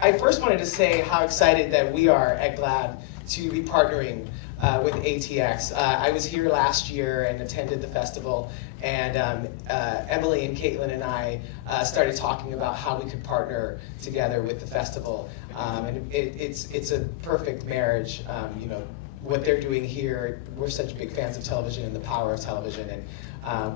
I first wanted to say how excited that we are at GLAAD to be partnering with ATX. I was here last year and attended the festival, and Emily and Caitlin and I started talking about how we could partner together with the festival. And it's a perfect marriage. You know, what they're doing here, we're such big fans of television and the power of television, and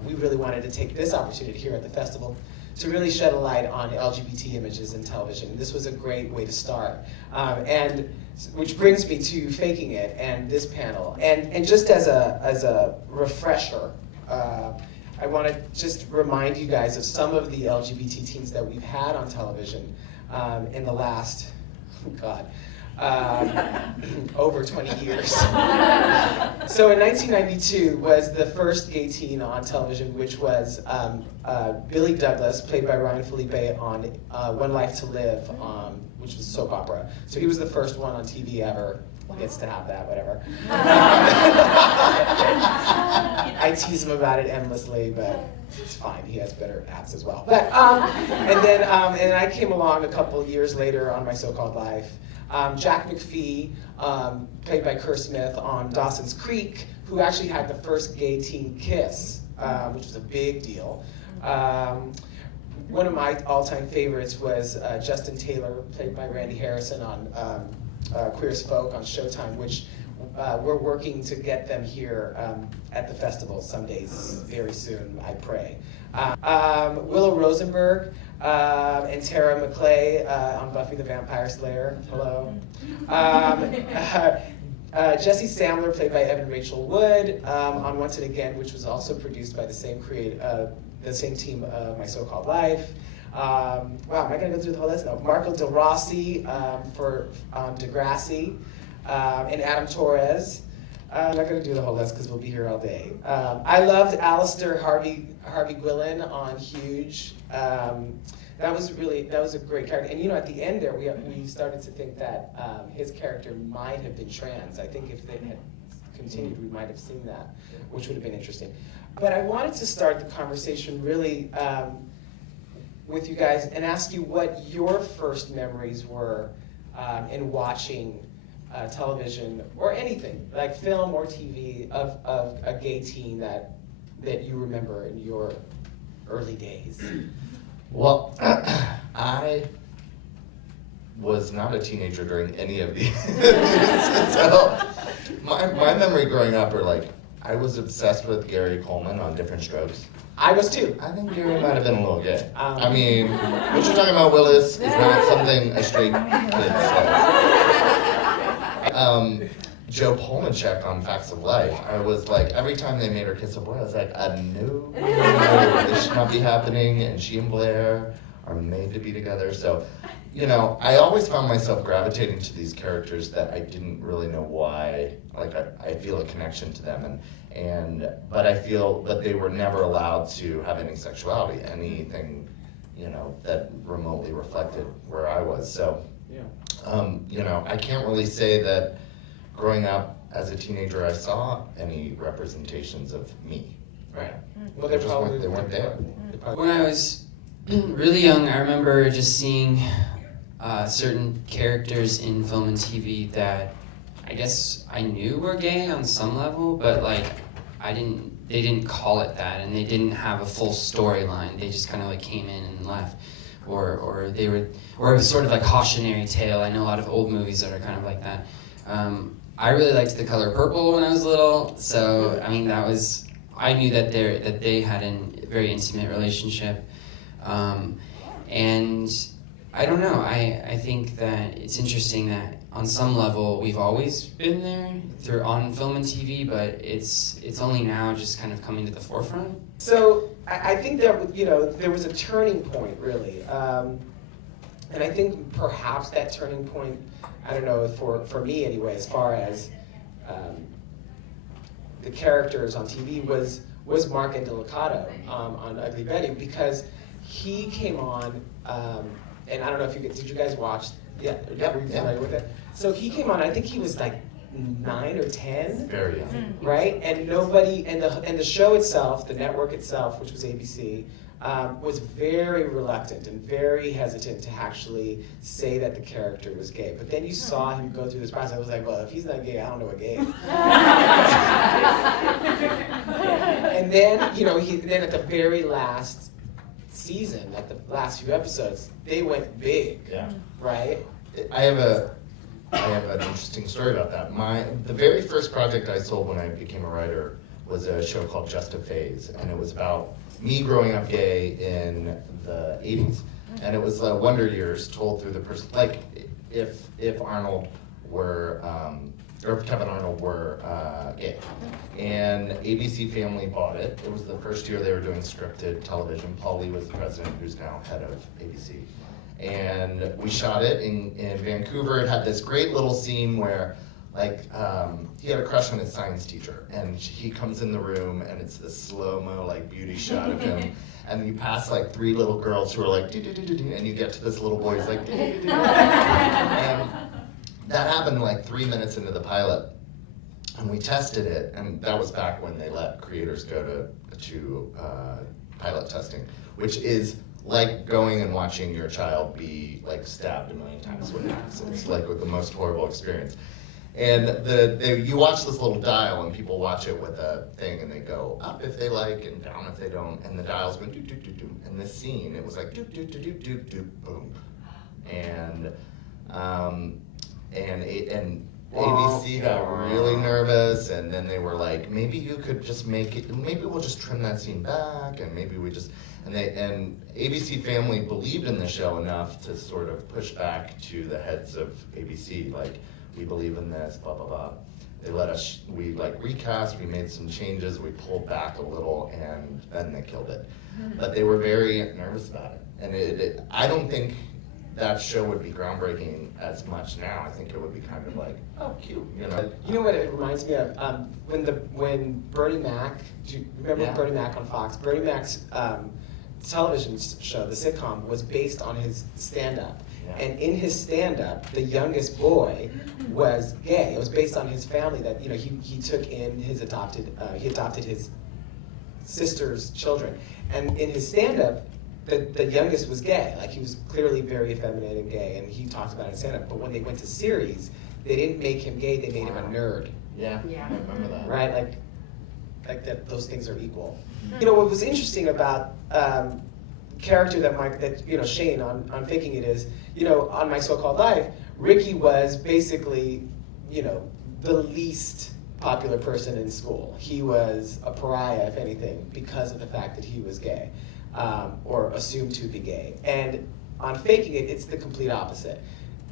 we really wanted to take this opportunity here at the festival to really shed a light on LGBT images in television. This was a great way to start. And which brings me to Faking It and this panel. And just as a refresher, I want to just remind you guys of some of the LGBT teens that we've had on television in the last, over 20 years. So in 1992 was the first gay teen on television, which was Billy Douglas, played by Ryan Felipe on One Life to Live, which was a soap opera. So he was the first one on TV ever. Gets to have that, whatever. I tease him about it endlessly, but it's fine. He has better apps as well. But and then I came along a couple years later on My So-Called Life. Jack McPhee, played by Kerr Smith on Dawson's Creek, who actually had the first gay teen kiss, which was a big deal. One of my all-time favorites was Justin Taylor, played by Randy Harrison on Queer as Folk on Showtime, which we're working to get them here at the festival some days very soon, I pray. Willow Rosenberg and Tara McClay on Buffy the Vampire Slayer. Hello. Jesse Sandler, played by Evan Rachel Wood, on Once and Again, which was also produced by the same team of My So-Called Life. Wow, am I going to go through the whole list? No. Marco Del Rossi for Degrassi, and Adam Torres. I'm not going to do the whole list because we'll be here all day. I loved Alistair Harvey Gwilyn on Huge. That was a great character. And you know, at the end there, we started to think that his character might have been trans. I think if they had continued, we might have seen that, which would have been interesting. But I wanted to start the conversation really with you guys and ask you what your first memories were in watching television or anything, like film or TV, of a gay teen that you remember in your early days. Well, I was not a teenager during any of these. So my memory growing up are like, I was obsessed with Gary Coleman on Different Strokes. I was too. I think Gary might have been a little gay. I mean, what you're talking about, Willis, is not something a straight kid says. Joe Polnicek on Facts of Life. I was like, every time they made her kiss a boy, I was like, no, this should not be happening, and she and Blair are made to be together. So, you know, I always found myself gravitating to these characters that I didn't really know why. Like, I feel a connection to them, but I feel that they were never allowed to have any sexuality, anything, you know, that remotely reflected where I was. So, you know, I can't really say that growing up as a teenager I saw any representations of me. Right. Well, they weren't there. When I was really young, I remember just seeing certain characters in film and TV that I guess I knew were gay on some level, but like they didn't call it that, and they didn't have a full storyline. They just kind of like came in and left, or it was sort of like cautionary tale. I know a lot of old movies that are kind of like that. I really liked The Color Purple when I was little, so I mean I knew that they had a very intimate relationship, and I don't know. I think that it's interesting that on some level we've always been there on film and TV, but it's only now just kind of coming to the forefront. So I think that, you know, there was a turning point really, and I think perhaps that turning point, I don't know, for me anyway, as far as the characters on TV was Mark Indelicato on Ugly Betty, because he came on, and I don't know if did you guys watch? Yeah, were you familiar with it? So he came on, I think he was like 9 or 10. Very young. Right? And nobody, and the show itself, the network itself, which was ABC, was very reluctant and very hesitant to actually say that the character was gay. But then you saw him go through this process. I was like, well, if he's not gay, I don't know what gay is. And then, you know, then at the very last season, at the last few episodes, they went big, right? I have an interesting story about that. The very first project I sold when I became a writer was a show called Just a Phase, and it was about me growing up gay in the 80s. And it was Wonder Years told through the person, like if Arnold were, or if Kevin Arnold were gay. And ABC Family bought it. It was the first year they were doing scripted television. Paul Lee was the president, who's now head of ABC. And we shot it in Vancouver. It had this great little scene where, like, he had a crush on his science teacher, and he comes in the room, and it's this slow-mo, like, beauty shot of him, and you pass, like, 3 little girls who are like, do-do-do-do-do, and you get to this little boy who's like, do-do-do-do-do. And that happened, like, 3 minutes into the pilot, and we tested it, and that was back when they let creators go to pilot testing, which is like going and watching your child be, like, stabbed 1,000,000 times with an axe. It's, like, the most horrible experience. And you watch this little dial, and people watch it with a thing, and they go up if they like, and down if they don't, and the dial's going do do do do. And this scene, it was like do do do do do do boom, and ABC got really nervous, and then they were like, maybe you could just make it, maybe we'll just trim that scene back, and maybe we just, and ABC Family believed in the show enough to sort of push back to the heads of ABC, like, we believe in this, blah, blah, blah. They let us, we like recast, we made some changes, we pulled back a little, and then they killed it. But they were very nervous about it. And I don't think that show would be groundbreaking as much now. I think it would be kind of like, oh, cute, you know? You know what it reminds me of? When Bernie Mac, do you remember Bernie Mac on Fox? Bernie Mac's television show, the sitcom, was based on his stand-up. Yeah. And in his stand-up, the youngest boy was gay. It was based on his family that, you know, he took in his he adopted his sister's children. And in his stand-up, the youngest was gay. Like, he was clearly very effeminate and gay, and he talked about it in stand-up. But when they went to series, they didn't make him gay, they made him a nerd. Yeah, I remember that. Right, like that those things are equal. You know, what was interesting about character that you know, Shane on Faking It is, you know, on My So-Called Life, Ricky was basically, you know, the least popular person in school. He was a pariah, if anything, because of the fact that he was gay, or assumed to be gay. And on Faking It, it's the complete opposite.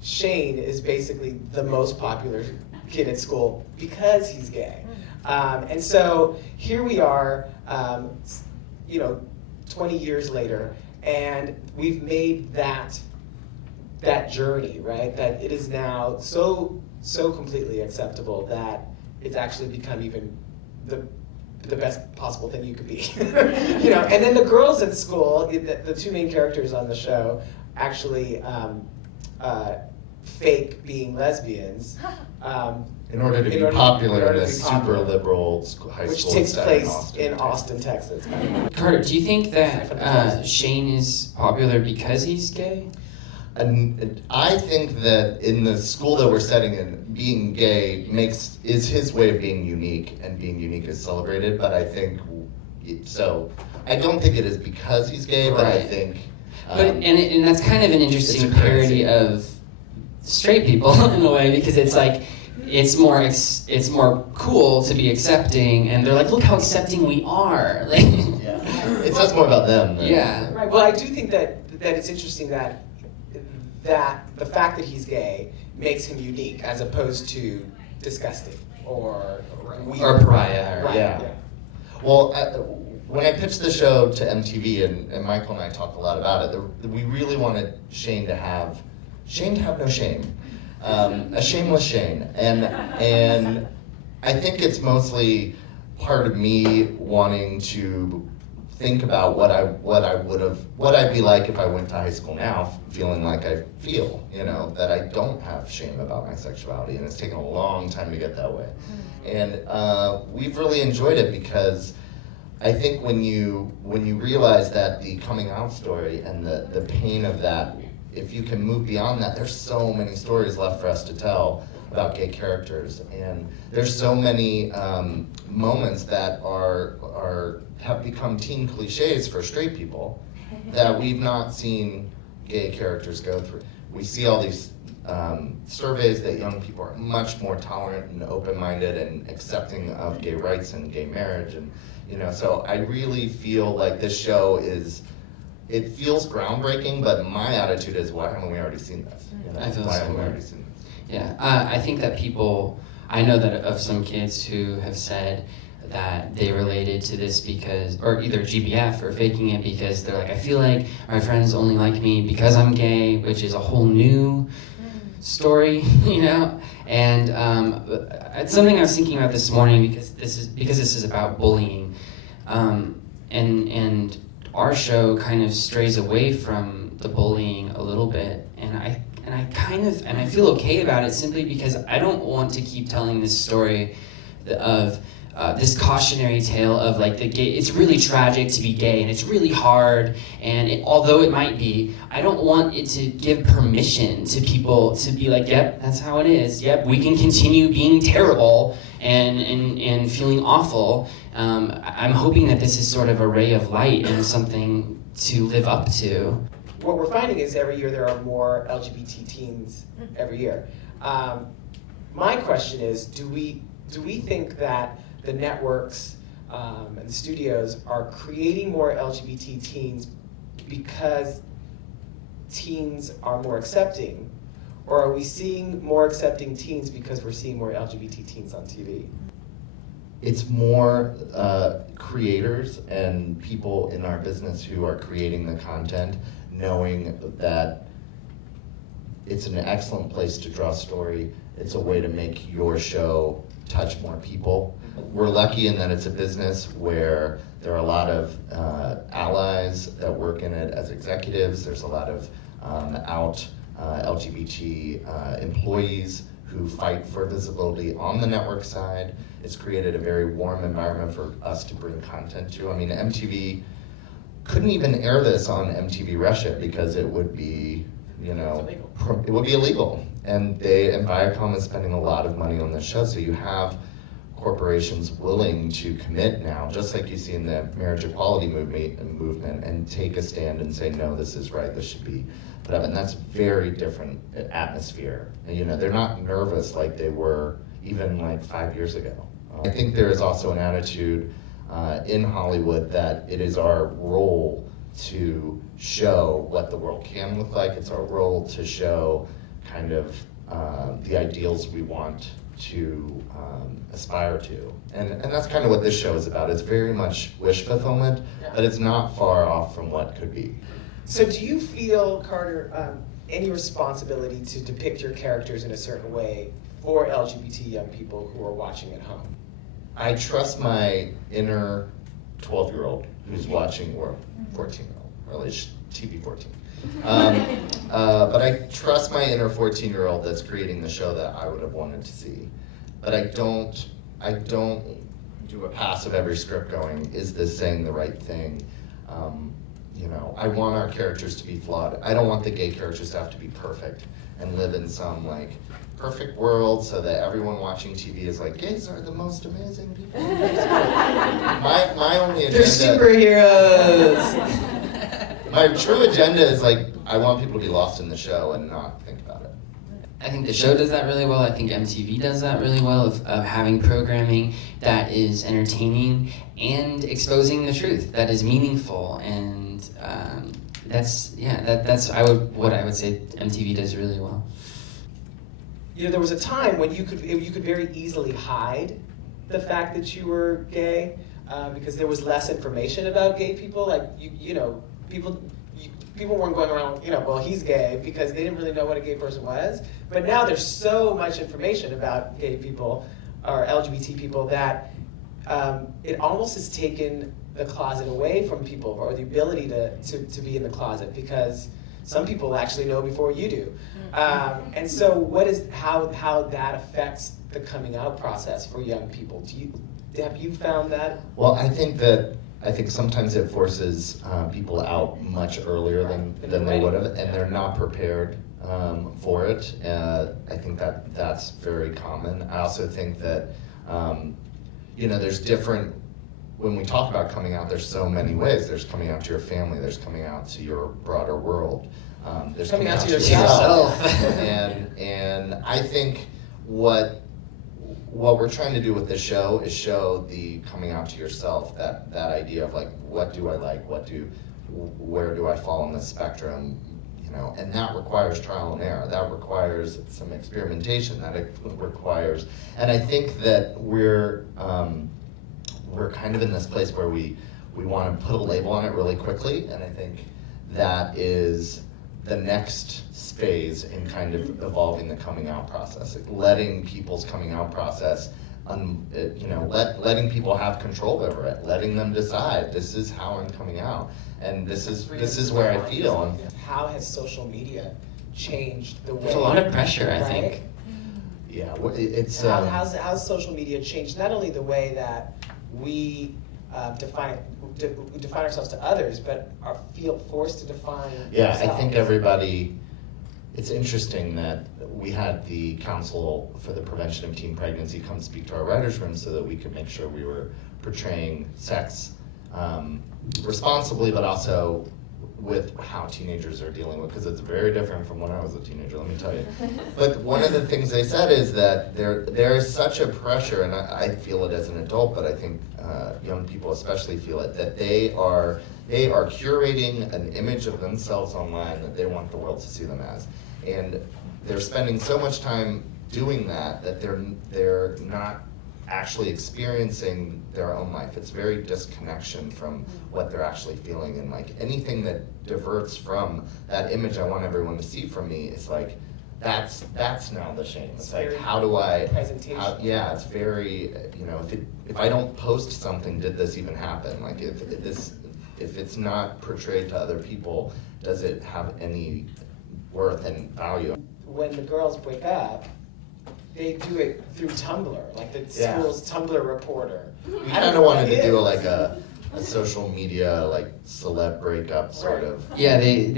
Shane is basically the most popular kid at school because he's gay. And so here we are, you know, 20 years later, and we've made that journey, right? That it is now so completely acceptable that it's actually become even the best possible thing you could be. You know, and then the girls at school, the 2 main characters on the show, actually fake being lesbians. In order to be popular in a super liberal high school, which takes place in Austin, Texas. Carter, do you think that Shane is popular because he's gay? And I think that in the school that we're setting in, being gay is his way of being unique, and being unique is celebrated. But I think so. I don't think it is because he's gay, but I think. And that's kind of an interesting parody of straight people in a way, because it's like, it's more cool to be accepting, and they're like, look how accepting we are. Like, it says more about them. Yeah. Right. Well, I do think that it's interesting that the fact that he's gay makes him unique, as opposed to disgusting or weird. Or pariah. Right. Yeah. Well, when I pitched the show to MTV, and Michael and I talked a lot about it, we really wanted Shane to have no shame. A shameless Shane, and I think it's mostly part of me wanting to think about what I'd be like if I went to high school now, feeling like I feel, you know, that I don't have shame about my sexuality, and it's taken a long time to get that way. And we've really enjoyed it because I think when you realize that the coming out story and the pain of that, if you can move beyond that, there's so many stories left for us to tell about gay characters, and there's so many moments that have become teen cliches for straight people that we've not seen gay characters go through. We see all these surveys that young people are much more tolerant and open-minded and accepting of gay rights and gay marriage, and so I really feel like this show it feels groundbreaking, but my attitude is, why haven't we already seen this? I feel why so. haven't we already seen this? Yeah, I think that I know that of some kids who have said that they related to this because, or either GBF or faking it because they're like, I feel like my friends only like me because I'm gay, which is a whole new story, And it's something I was thinking about this morning because this is about bullying, and our show kind of strays away from the bullying a little bit, and I feel okay about it simply because I don't want to keep telling this story of this cautionary tale of like the gay. It's really tragic to be gay, and it's really hard. And although it might be, I don't want it to give permission to people to be like, "Yep, that's how it is. Yep, we can continue being terrible and feeling awful." I'm hoping that this is sort of a ray of light and something to live up to. What we're finding is every year there are more LGBT teens every year. My question is, do we think that the networks and the studios are creating more LGBT teens because teens are more accepting, or are we seeing more accepting teens because we're seeing more LGBT teens on TV? It's more creators and people in our business who are creating the content, knowing that it's an excellent place to draw story. It's a way to make your show touch more people. We're lucky in that it's a business where there are a lot of allies that work in it as executives. There's a lot of out LGBT employees who fight for visibility on the network side. It's created a very warm environment for us to bring content to. I mean, MTV couldn't even air this on MTV Russia because it would be, it would be illegal. And Viacom is spending a lot of money on this show, so you have corporations willing to commit now, just like you see in the marriage equality movement, and take a stand and say, no, this is right, this should be put up. And that's very different atmosphere. And they're not nervous like they were even like 5 years ago. I think there is also an attitude in Hollywood that it is our role to show what the world can look like. It's our role to show kind of the ideals we want to aspire to. And that's kind of what this show is about. It's very much wish fulfillment, but it's not far off from what could be. So do you feel, Carter, any responsibility to depict your characters in a certain way for LGBT young people who are watching at home? I trust my inner 12-year-old who's watching, or 14-year-old, or at least TV 14. But I trust my inner 14-year-old that's creating the show that I would have wanted to see. But I don't do a pass of every script going, is this saying the right thing? I want our characters to be flawed. I don't want the gay characters to have to be perfect and live in some like perfect world so that everyone watching TV is like, gays are the most amazing people. My only agenda. They're superheroes. My true agenda is like, I want people to be lost in the show and not think about it. I think the show does that really well. I think MTV does that really well of having programming that is entertaining and exposing the truth that is meaningful, and that's what I would say MTV does really well. There was a time when you could very easily hide the fact that you were gay because there was less information about gay people. Like people weren't going around, well, he's gay, because they didn't really know what a gay person was. But now there's so much information about gay people or LGBT people that it almost has taken the closet away from people, or the ability to be in the closet, because some people actually know before you do. And so how that affects the coming out process for young people? Have you found that? Well, I think that I think sometimes it forces people out much earlier than they would have, and they're not prepared for it. I think that's very common. I also think that, there's different, when we talk about coming out, there's so many ways. There's coming out to your family, there's coming out to your broader world. There's coming out to yourself. and I think what we're trying to do with this show is show the coming out to yourself, that idea of like, what do I like, where do I fall on the spectrum, and that requires trial and error, that requires some experimentation, that it requires, and I think that we're kind of in this place where we want to put a label on it really quickly, and I think that is the next phase in kind of evolving the coming out process, like letting people's coming out process, letting people have control over it, letting them decide, this is how I'm coming out, and this is where I feel. How has social media changed the way? There's a lot of pressure, I think. Yeah, it's how's social media changed not only the way that we define ourselves to others, but feel forced to define ourselves. I think everybody, it's interesting that we had the Council for the Prevention of Teen Pregnancy come speak to our writers' room so that we could make sure we were portraying sex responsibly, but also with how teenagers are dealing with, because it's very different from when I was a teenager, let me tell you. But one of the things they said is that there is such a pressure, and I feel it as an adult, but I think young people especially feel it, that they are curating an image of themselves online that they want the world to see them as. And they're spending so much time doing that they're not actually experiencing their own life. It's very disconnection from what they're actually feeling, and like anything that diverts from that image I want everyone to see from me is like, that's now the shame. It's like, how do I, it's very, if I don't post something, did this even happen? Like if it's not portrayed to other people, does it have any worth and value? When the girls break up, they do it through Tumblr, like the school's Tumblr reporter. We kind of wanted to do like a social media, like celeb breakup sort of. Yeah, they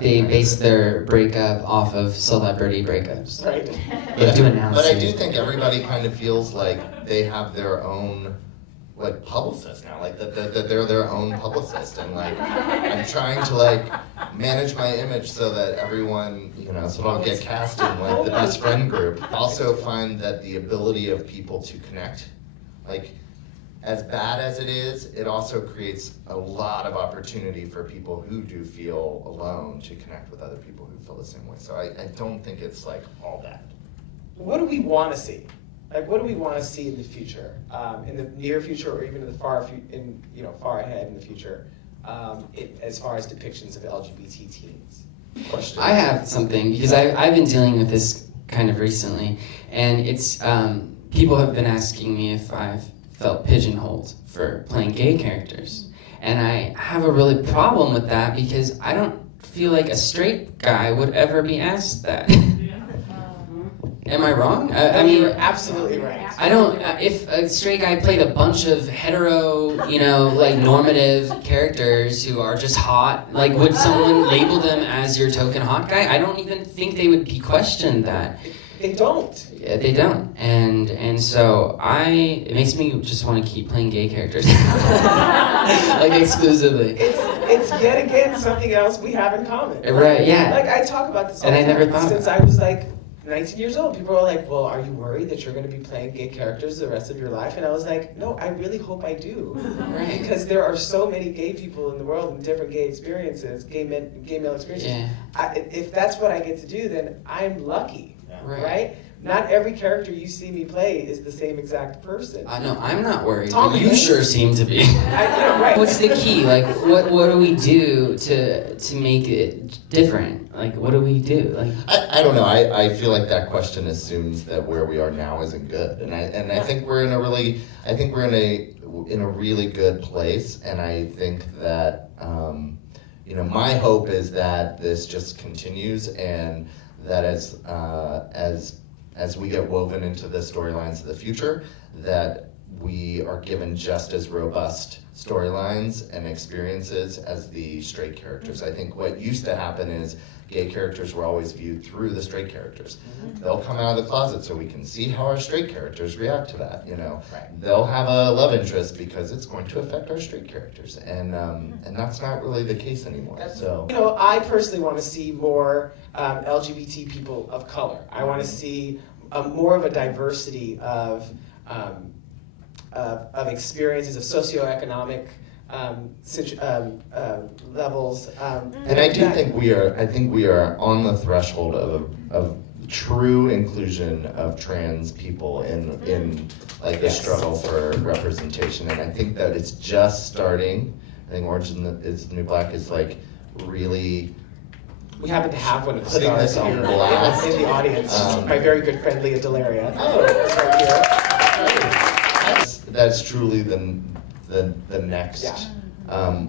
base their breakup off of celebrity breakups. Right. They do announce But I it. do think everybody kind of feels like they have their own like publicist now, like that they're their own publicist, and like I'm trying to like manage my image so that everyone, so I don't get cast in like the best friend group. Also find that the ability of people to connect, like as bad as it is, it also creates a lot of opportunity for people who do feel alone to connect with other people who feel the same way. So I don't think it's like all bad. What do we want to see? Like, what do we want to see in the future, in the near future, or even in the far ahead in the future, as far as depictions of LGBT teens? Question. I have something, because I've been dealing with this kind of recently, and it's people have been asking me if I've felt pigeonholed for playing gay characters, and I have a really problem with that because I don't feel like a straight guy would ever be asked that. Am I wrong? I mean, you're absolutely right. I don't. If a straight guy played a bunch of hetero, like normative characters who are just hot, like would someone label them as your token hot guy? I don't even think they would be questioned that. They don't. Yeah, they don't, and so it makes me just want to keep playing gay characters, like exclusively. It's yet again something else we have in common. Right? Yeah. Like I talk about this all And the I never time. thought Since I was like 19 years old, people are like, well, are you worried that you're going to be playing gay characters the rest of your life? And I was like, no, I really hope I do. Right. Because there are so many gay people in the world and different gay experiences, gay male experiences. Yeah. If that's what I get to do, then I'm lucky, Right. Not every character you see me play is the same exact person. No, I'm not worried. Tom You Hanks. sure seem to be. Right. What's the key? Like, what do we do to make it different? Like, what do we do? Like, I don't know. I feel like that question assumes that where we are now isn't good, and I think we're in a really good place, and I think that my hope is that this just continues, and that as we get woven into the storylines of the future, that we are given just as robust storylines and experiences as the straight characters. I think what used to happen is gay characters were always viewed through the straight characters. They'll come out of the closet so we can see how our straight characters react to that, you know. Right. They'll have a love interest because it's going to affect our straight characters, and that's not really the case anymore. So, you know, I personally want to see more LGBT people of color. I want to see more of a diversity of experiences, of socioeconomic levels. and I do think we are on the threshold of true inclusion of trans people in like the Yes. struggle for representation, and I think that it's just starting. I think Orange is the New Black is like really. We happen to have one of the Putting stars this on here blast. in the audience. My very good friend Leah Delaria. Oh. is right here. That's truly the next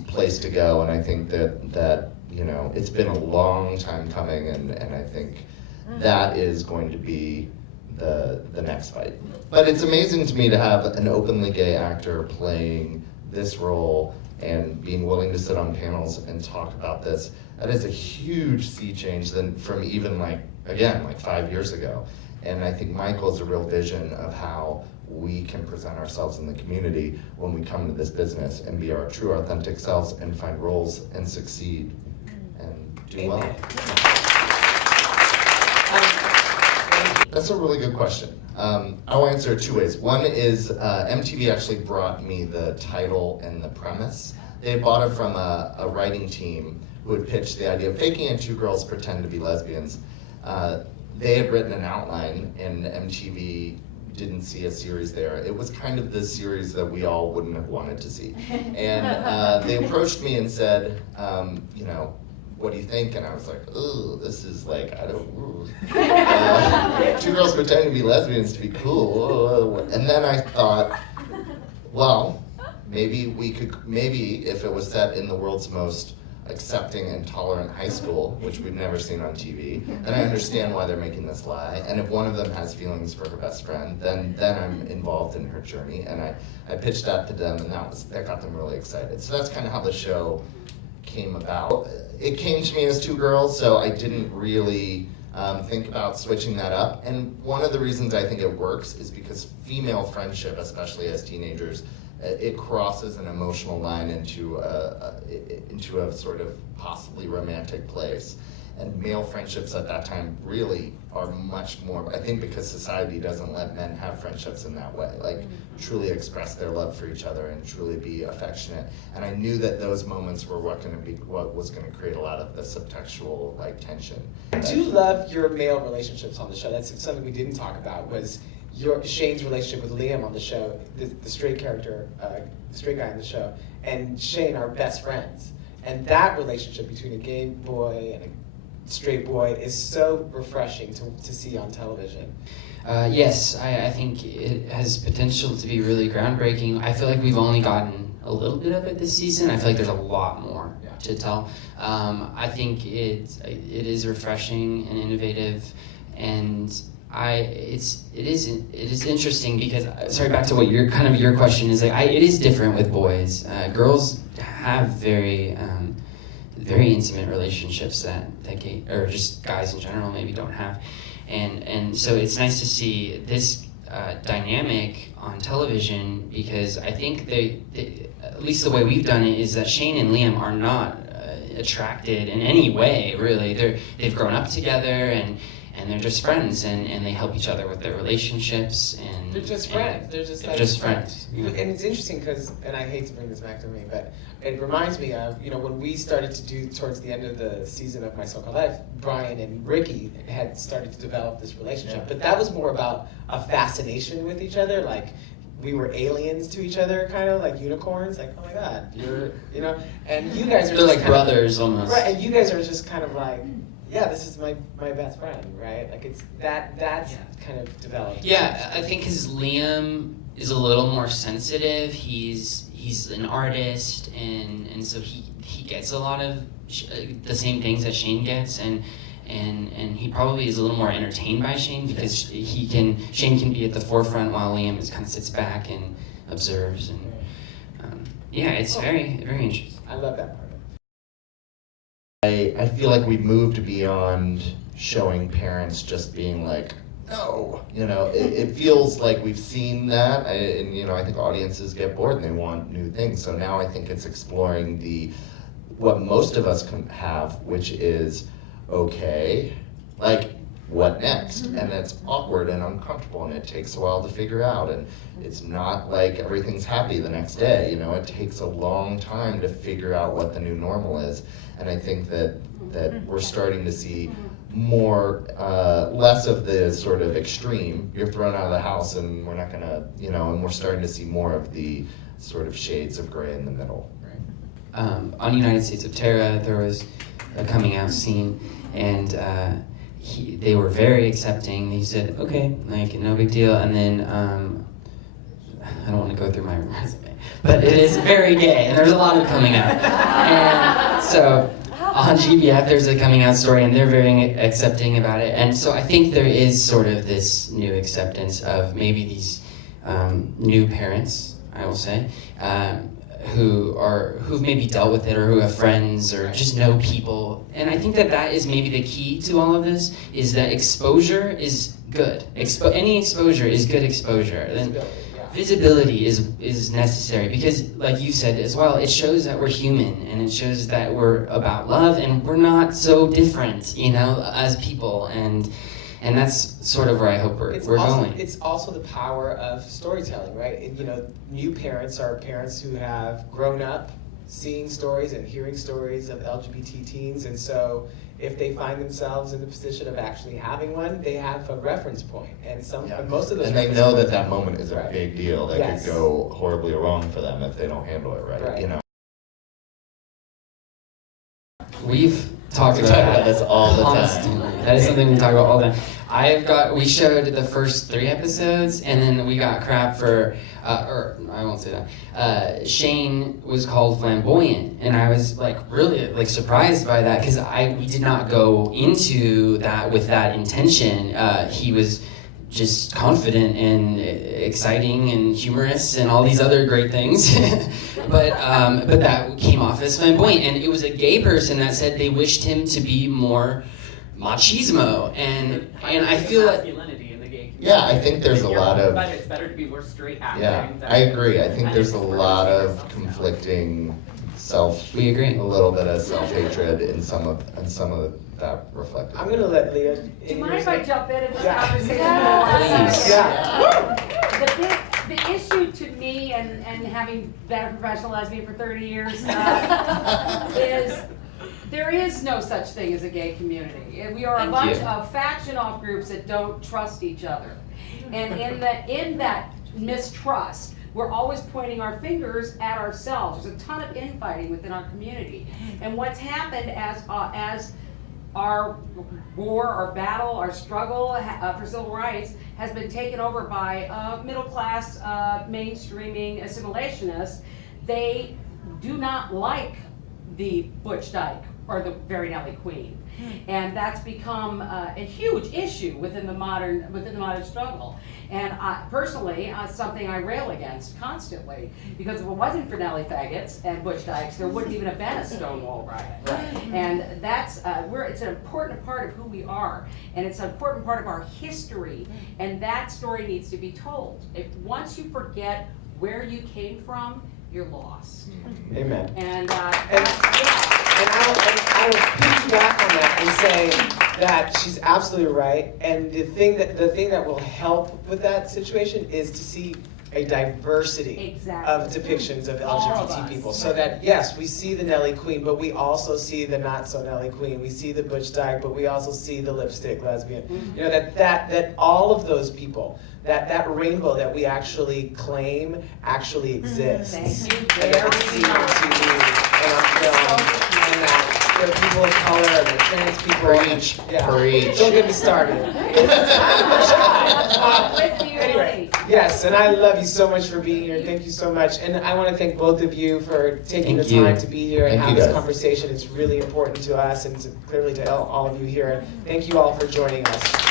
place to go, and I think that you know it's been a long time coming, and I think that is going to be the next fight. But it's amazing to me to have an openly gay actor playing this role and being willing to sit on panels and talk about this. That is a huge sea change from even like 5 years ago. And I think Michael's a real vision of how we can present ourselves in the community when we come to this business and be our true authentic selves and find roles and succeed and do well. Amen. That's a really good question. I'll answer it two ways. One is MTV actually brought me the title and the premise. They bought it from a writing team who had pitched the idea of faking it 2 girls pretend to be lesbians. They had written an outline, and MTV didn't see a series there. It was kind of the series that we all wouldn't have wanted to see. And they approached me and said, you know, what do you think? And I was like, ooh, this is like, I don't, ooh. 2 girls pretending to be lesbians to be cool. And then I thought, well, maybe if it was set in the world's most accepting and tolerant high school, which we've never seen on TV, then I understand why they're making this lie. And if one of them has feelings for her best friend, then I'm involved in her journey. And I pitched that to them, and that got them really excited. So that's kind of how the show came about. It came to me as 2 girls, so I didn't really think about switching that up. And one of the reasons I think it works is because female friendship, especially as teenagers, it crosses an emotional line into a sort of possibly romantic place. And male friendships at that time really are much more, I think because society doesn't let men have friendships in that way, like truly express their love for each other and truly be affectionate. And I knew that those moments were what was going to create a lot of the subtextual like tension. I do love your male relationships on the show. That's something we didn't talk about, was Shane's relationship with Liam on the show, the straight character, the straight guy on the show, and Shane are best friends. And that relationship between a gay boy and a straight boy is so refreshing to see on television. Yes, I think it has potential to be really groundbreaking. I feel like we've only gotten a little bit of it this season. I feel like there's a lot more to tell. I think it is refreshing and innovative, and it is interesting because, sorry, back to what your question is, like, it is different with boys. Girls have very intimate relationships that gay, or just guys in general maybe don't have, and so it's nice to see this dynamic on television, because I think they, at least the way we've done it, is that Shane and Liam are not attracted in any way, really. They've grown up together, and they're just friends, and they help each other with their relationships, and They're just friends. They're just friends. Yeah. And it's interesting because, and I hate to bring this back to me, but it reminds me of, when we started to do towards the end of the season of My So-Called Life, Brian and Ricky had started to develop this relationship, but that was more about a fascination with each other, like we were aliens to each other, kind of like unicorns, like, oh my God, and you guys are They're just like brothers almost. Right, and you guys are just kind of like, yeah, this is my best friend, right? Like it's that's kind of developed. Yeah, I think because Liam is a little more sensitive. He's an artist, and so he gets a lot of the same things that Shane gets, and he probably is a little more entertained by Shane, because Shane can be at the forefront while Liam kind of sits back observes, and yeah, it's very, very interesting. I love that part. I feel like we moved beyond showing parents just being like, no, it feels like we've seen that, and I think audiences get bored and they want new things. So now I think it's exploring what most of us can have, which is, okay, like, what next? And it's awkward and uncomfortable, and it takes a while to figure out, and it's not like everything's happy the next day. It takes a long time to figure out what the new normal is, and I think that we're starting to see more, less of the sort of extreme, you're thrown out of the house and we're not gonna, and we're starting to see more of the sort of shades of gray in the middle. On United States of Terra, there was a coming out scene, and they were very accepting. He said, okay, like, no big deal. And then, I don't want to go through my resume, but it is very gay, and there's a lot of coming out. And so on GBF, there's a coming out story, and they're very accepting about it. And so I think there is sort of this new acceptance of maybe these new parents, I will say, who've maybe dealt with it, or who have friends, or just know people. And I think that is maybe the key to all of this, is that exposure is good. Any exposure is good exposure. And visibility is necessary, because, like you said as well, it shows that we're human, and it shows that we're about love, and we're not so different, as people. And that's sort of where I hope we're going. It's also the power of storytelling, right? New parents are parents who have grown up seeing stories and hearing stories of LGBT teens, and so if they find themselves in the position of actually having one, they have a reference point. And most of those, and they know that moment is a big deal. That Yes. could go horribly wrong for them if they don't handle it right. We've talked We about talk about this all the time. constantly. That is something we talk about all the time. We showed the first 3 episodes, and then we got crap for, or I won't say that. Shane was called flamboyant, and I was really surprised by that, because we did not go into that with that intention. He was just confident and exciting and humorous and all these other great things. but that came off as flamboyant, and it was a gay person that said they wished him to be more machismo, and I feel like masculinity in the gay community. Yeah, I think there's a lot of. But it's better to be more straight acting. Yeah, I agree. I think there's a lot of conflicting we agree. a little bit of self-hatred in some of that reflected. I'm gonna let Leah. Do you mind if I jump in this Yeah. conversation? Please. The issue to me, and having been a professional lesbian for 30 years, is there is no such thing as a gay community. We are a Thank bunch you. of faction-off groups that don't trust each other. And in that mistrust, we're always pointing our fingers at ourselves. There's a ton of infighting within our community. And what's happened as our war, our battle, our struggle for civil rights has been taken over by middle-class, mainstreaming assimilationists. They do not like the Butch Dyke or the Very Nelly Queen. And that's become a huge issue within the modern struggle. And personally, something I rail against constantly, because if it wasn't for Nelly faggots and Butch Dykes, there wouldn't even have been a Stonewall riot. And that's it's an important part of who we are, and it's an important part of our history, and that story needs to be told. Once you forget where you came from, you're lost. Amen. And And I will piggyback on that and say that she's absolutely right. And the thing that will help with that situation is to see a diversity of depictions of LGBT people. So that, yes, we see the Nelly Queen, but we also see the not so Nelly Queen. We see the Butch Dyke, but we also see the lipstick lesbian. You know, that all of those people, that rainbow that we actually claim actually exists. Thank you And that's seen on TV and on film. And that there are people of color, and there are trans people. Preach. Don't get me started. Anyway, yes, and I love you so much for being here. Thank you so much. And I want to thank both of you for taking Thank the you. time to be here and Thank have you, this guys. conversation. It's really important to us and clearly to all of you here. Thank you all for joining us.